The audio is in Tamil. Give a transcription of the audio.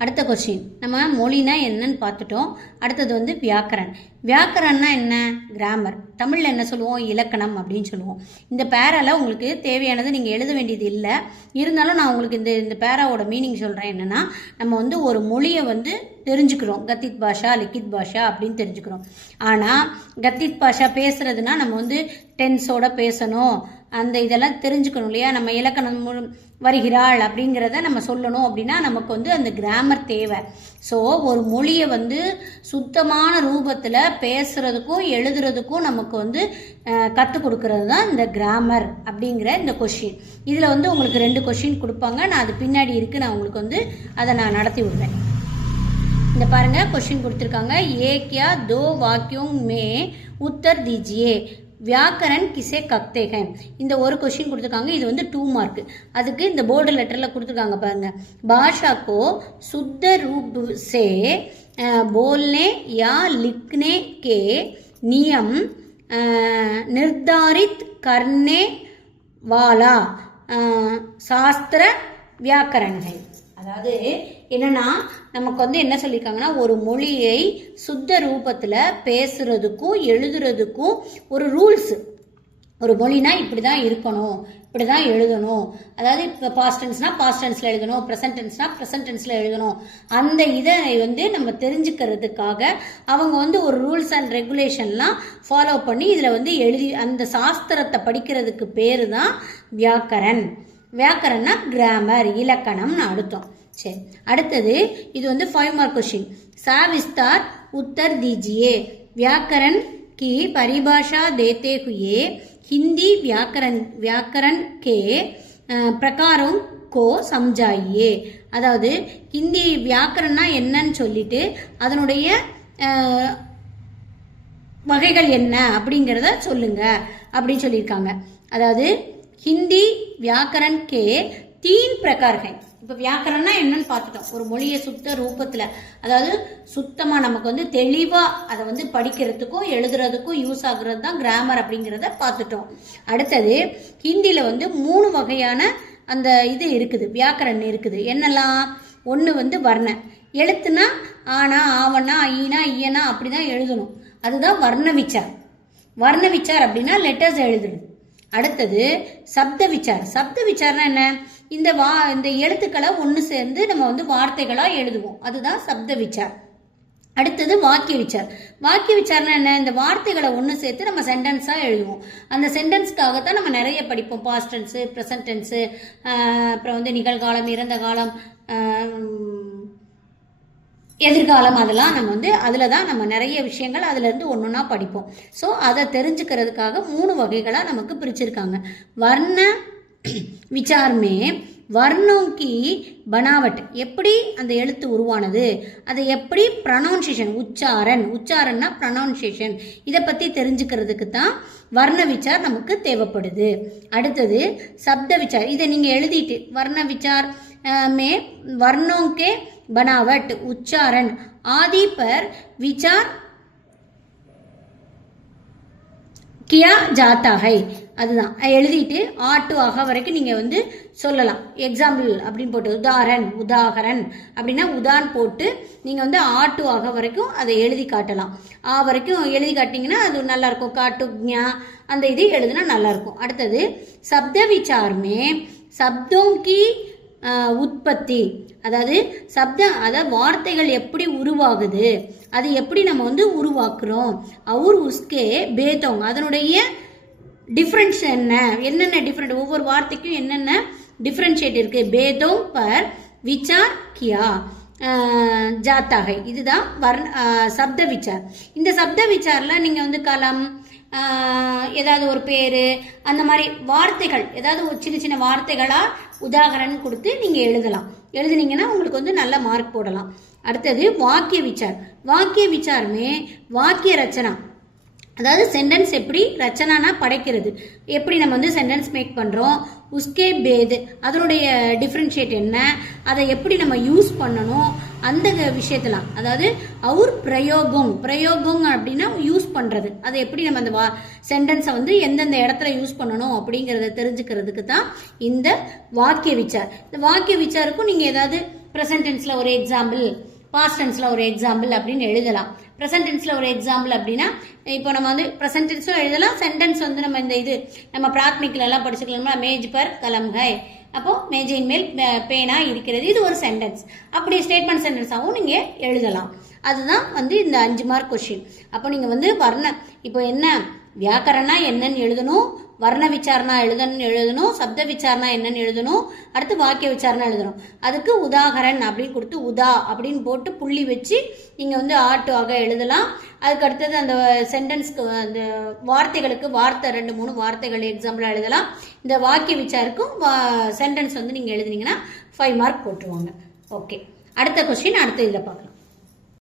அடுத்த கொஸ்டின், நம்ம மொழினா என்னன்னு பார்த்துட்டோம். அடுத்தது வந்து வியாக்கரன். வியாக்கரன்னா என்ன? கிராமர். தமிழில் என்ன சொல்லுவோம்? இலக்கணம் அப்படின்னு சொல்லுவோம். இந்த பேரால உங்களுக்கு தேவையானது நீங்கள் எழுத வேண்டியது இல்லை. இருந்தாலும் நான் உங்களுக்கு இந்த பேராவோட மீனிங் சொல்கிறேன். என்னென்னா, நம்ம வந்து ஒரு மொழியை வந்து தெரிஞ்சுக்கிறோம். கத்தித் பாஷா, லிக்கித் பாஷா அப்படின்னு தெரிஞ்சுக்கிறோம். ஆனால் கத்தித் பாஷா பேசுறதுனா நம்ம வந்து டென்ஸோட பேசணும், அந்த இதெல்லாம் தெரிஞ்சுக்கணும் இல்லையா? நம்ம இலக்கணம் வருகிறாள் அப்படிங்கிறத நம்ம சொல்லணும் அப்படின்னா நமக்கு வந்து அந்த கிராமர் தேவை. ஸோ ஒரு மொழியை வந்து சுத்தமான ரூபத்தில் பேசுறதுக்கும் எழுதுறதுக்கும் நமக்கு வந்து கற்றுக் கொடுக்கறது தான் இந்த கிராமர் அப்படிங்கிற இந்த கொஷின். இதில் வந்து உங்களுக்கு 2 கொஷின் கொடுப்பாங்க. நான் அது பின்னாடி இருக்கு, நான் உங்களுக்கு வந்து அதை நான் நடத்தி விடுறேன். இந்த பாருங்க, கொஸ்டின் கொடுத்துருக்காங்க. ஏ கியா தோ வாக்கியோங் மே உத்தர் தீஜியே வியாக்கரன் கிசே கக்தே ஹை. இந்த ஒரு கொஸ்டின் கொடுத்துருக்காங்க. இது வந்து 2 மார்க். அதுக்கு இந்த போர்டு லெட்டரில் கொடுத்துருக்காங்க பாருங்க. பாஷா கோ சுத்த ரூப் சே बोलने या लिखने के नियम निर्धारित करने वाला சாஸ்திர வியாக்கரன் है. அதாவது என்னன்னா, நமக்கு வந்து என்ன சொல்லியிருக்காங்கன்னா, ஒரு மொழியை சுத்த ரூபத்தில் பேசுறதுக்கும் எழுதுறதுக்கும் ஒரு ரூல்ஸ். ஒரு மொழினா இப்படி தான் இருக்கணும், இப்படி தான் எழுதணும். அதாவது இப்போ பாஸ்ட் டென்ஸ்னா பாஸ்ட் டென்ஸில் எழுதணும், ப்ரெசன்ட் டென்ஸ்னா ப்ரெசன்ட் டென்ஸில் எழுதணும். அந்த இதை வந்து நம்ம தெரிஞ்சுக்கிறதுக்காக அவங்க வந்து ஒரு ரூல்ஸ் அண்ட் ரெகுலேஷன்லாம் ஃபாலோ பண்ணி இதில் வந்து எழுதி அந்த சாஸ்திரத்தை படிக்கிறதுக்கு பேர் தான் வியாக்கரன். வியாக்கரன்னா கிராமர், இலக்கணம்னு அர்த்தம். சரி, அடுத்தது இது வந்து 5 மார்க் क्वेश्चन. सविस्तार उत्तर दीजिए. व्याकरण की परिभाषा देते हुए हिंदी व्याकरण के प्रकारों को समझाइए. அதாவது ஹிந்தி வியாக்கரன்னா என்னன்னு சொல்லிட்டு அதனுடைய வகைகள் என்ன அப்படிங்கிறத சொல்லுங்க அப்படின்னு சொல்லியிருக்காங்க. அதாவது ஹிந்தி வியாக்கரன் கே 3 प्रकार है. இப்போ வியாக்கரன்னா என்னன்னு பார்த்துட்டோம். ஒரு மொழியை சுத்த ரூபத்தில், அதாவது சுத்தமாக நமக்கு வந்து தெளிவாக அதை வந்து படிக்கிறதுக்கும் எழுதுறதுக்கும் யூஸ் ஆகுறது தான் கிராமர் அப்படிங்கிறத பார்த்துட்டோம். அடுத்தது ஹிந்தியில் வந்து 3 வகையான அந்த இது இருக்குது, வியாக்கரன் இருக்குது. என்னெல்லாம்? ஒன்று வந்து வர்ண. எழுத்துனா ஆனா, ஆவண்ணா, ஐயனா, ஈயனா அப்படி தான் எழுதணும். அதுதான் வர்ண விச்சார். வர்ண விச்சார் அப்படின்னா லெட்டர்ஸ் எழுதுறது. அடுத்தது சப்த விச்சார். சப்த விச்சார்னா என்ன? இந்த எழுத்துக்களை ஒன்று சேர்ந்து நம்ம வந்து வார்த்தைகளாக எழுதுவோம், அதுதான் சப்த விச்சார். அடுத்தது வாக்கிய விச்சார். வாக்கிய விச்சார்னா என்ன? இந்த வார்த்தைகளை ஒன்று சேர்த்து நம்ம சென்டென்ஸாக எழுதுவோம். அந்த சென்டென்ஸ்க்காகத்தான் நம்ம நிறைய படிப்போம். பாஸ்ட் டென்ஸு, ப்ரெசன்ட் டென்ஸு, அப்புறம் வந்து நிகழ்காலம், இறந்த காலம், எதிர்காலம், அதெல்லாம் நம்ம வந்து அதில் தான் நம்ம நிறைய விஷயங்கள் அதுலேருந்து ஒன்றுனா படிப்போம். ஸோ அதை தெரிஞ்சுக்கிறதுக்காக 3 வகைகளாக நமக்கு பிரிச்சிருக்காங்க. வர்ண விசார் மே வர்ணோं की बनावट, எப்படி அந்த எழுத்து உருவானது, அதை எப்படி ப்ரொனவுன்சியேஷன், உச்சாரன்னா ப்ரொனவுன்சியேஷன், இதை பற்றி தெரிஞ்சுக்கிறதுக்கு தான் வர்ண விசார் நமக்கு தேவைப்படுது. அடுத்தது சப்த விசார். இதை நீங்கள் எழுதிட்டு வர்ண விசார் மே वर्णों के बनावट, उच्चारण आदि पर विचार किया जाता है. அதுதான் எழுதிட்டு ஆட்டு ஆக வரைக்கும் நீங்கள் வந்து சொல்லலாம். எக்ஸாம்பிள் அப்படின்னு போட்டு உதாகரன் அப்படின்னா உதான் போட்டு நீங்கள் வந்து ஆட்டு ஆக வரைக்கும் அதை எழுதி காட்டலாம். வரைக்கும் எழுதி காட்டிங்கன்னா அது நல்லாயிருக்கும். காட்டுக்ஞா அந்த இது எழுதுனா நல்லாயிருக்கும். அடுத்தது சப்த விசாரமே சப்தோங்கி உற்பத்தி, அதாவது அதாவது வார்த்தைகள் எப்படி உருவாகுது, அது எப்படி நம்ம வந்து உருவாக்குறோம். அவர் உஸ்கே பேதோங், அதனுடைய டிஃப்ரென்ஸ் என்னென்ன டிஃப்ரெண்ட், ஒவ்வொரு வார்த்தைக்கும் என்னென்ன டிஃப்ரென்ஷியேட் இருக்கு. பேதோங் பர் விசார் கியா ஜாத்தாக, இதுதான் சப்த விசார். இந்த சப்த விசாரில் நீங்கள் வந்து கலம், ஏதாவது ஒரு பேர், அந்த மாதிரி வார்த்தைகள், ஏதாவது ஒரு சின்ன சின்ன வார்த்தைகளாக உதாகரன் கொடுத்து நீங்கள் எழுதுனீங்கன்னா உங்களுக்கு வந்து நல்ல மார்க் போடலாம். அடுத்தது வாக்கிய விசார். வாக்கிய விசாரமே வாக்கிய ரச்சனா, அதாவது சென்டென்ஸ் எப்படி ரச்சனானா படைக்கிறது, எப்படி நம்ம வந்து சென்டென்ஸ் மேக் பண்ணுறோம், உஸ்கே பேது அதனுடைய டிஃப்ரென்ஷியேட் என்ன, அதை எப்படி நம்ம யூஸ் பண்ணணும், அந்த விஷயத்தெல்லாம். அதாவது அவர் பிரயோகம் அப்படின்னா யூஸ் பண்ணுறது, அதை எப்படி நம்ம அந்த சென்டென்ஸை வந்து எந்தெந்த இடத்துல யூஸ் பண்ணணும் அப்படிங்கிறத தெரிஞ்சுக்கிறதுக்கு தான் இந்த வாக்கிய விசார். இந்த வாக்கிய விசாருக்கும் நீங்கள் ஏதாவது ப்ரெசன்ட் டென்ஸில் ஒரு எக்ஸாம்பிள், பாஸ்ட் டென்ஸில் ஒரு எக்ஸாம்பிள் அப்படின்னு எழுதலாம். ப்ரெசன்ட் டென்ஸில் ஒரு எக்ஸாம்பிள் அப்படின்னா இப்போ நம்ம வந்து ப்ரெசன்ட் டென்ஸும் எழுதலாம். சென்டென்ஸ் வந்து நம்ம இந்த இது நம்ம பிராத்மிக்லாம் படிச்சுக்கலாம்னா மேஜ் பர் கலம் ஹை, அப்போ மேஜையின் மேல் பேனா இருக்கிறது, இது ஒரு சென்டென்ஸ். அப்படி ஸ்டேட்மெண்ட் சென்டென்ஸாகவும் நீங்கள் எழுதலாம். அதுதான் வந்து இந்த 5 மார்க் கொஸ்டின். அப்போ நீங்கள் வந்து இப்போ என்ன வியாக்கரணா என்னன்னு எழுதணும், வர்ண விசாரணா எழுதணும், சப்த விசாரணா என்னன்னு எழுதணும், அடுத்து வாக்கிய விசாரணா எழுதணும். அதுக்கு உதாகரன் அப்படின்னு கொடுத்து உதா அப்படின்னு போட்டு புள்ளி வச்சு நீங்கள் வந்து ஆட்டு ஆக எழுதலாம். அதுக்கு அடுத்தது அந்த சென்டென்ஸ்க்கு அந்த வார்த்தைகளுக்கு 2-3 வார்த்தைகள் எக்ஸாம்பிளாக எழுதலாம். இந்த வாக்கிய விசாருக்கும் சென்டென்ஸ் வந்து நீங்கள் எழுதுனீங்கன்னா 5 மார்க் போட்டுருவாங்க. ஓகே, அடுத்த கொஸ்டின் அடுத்த இதில் பார்க்கலாம்.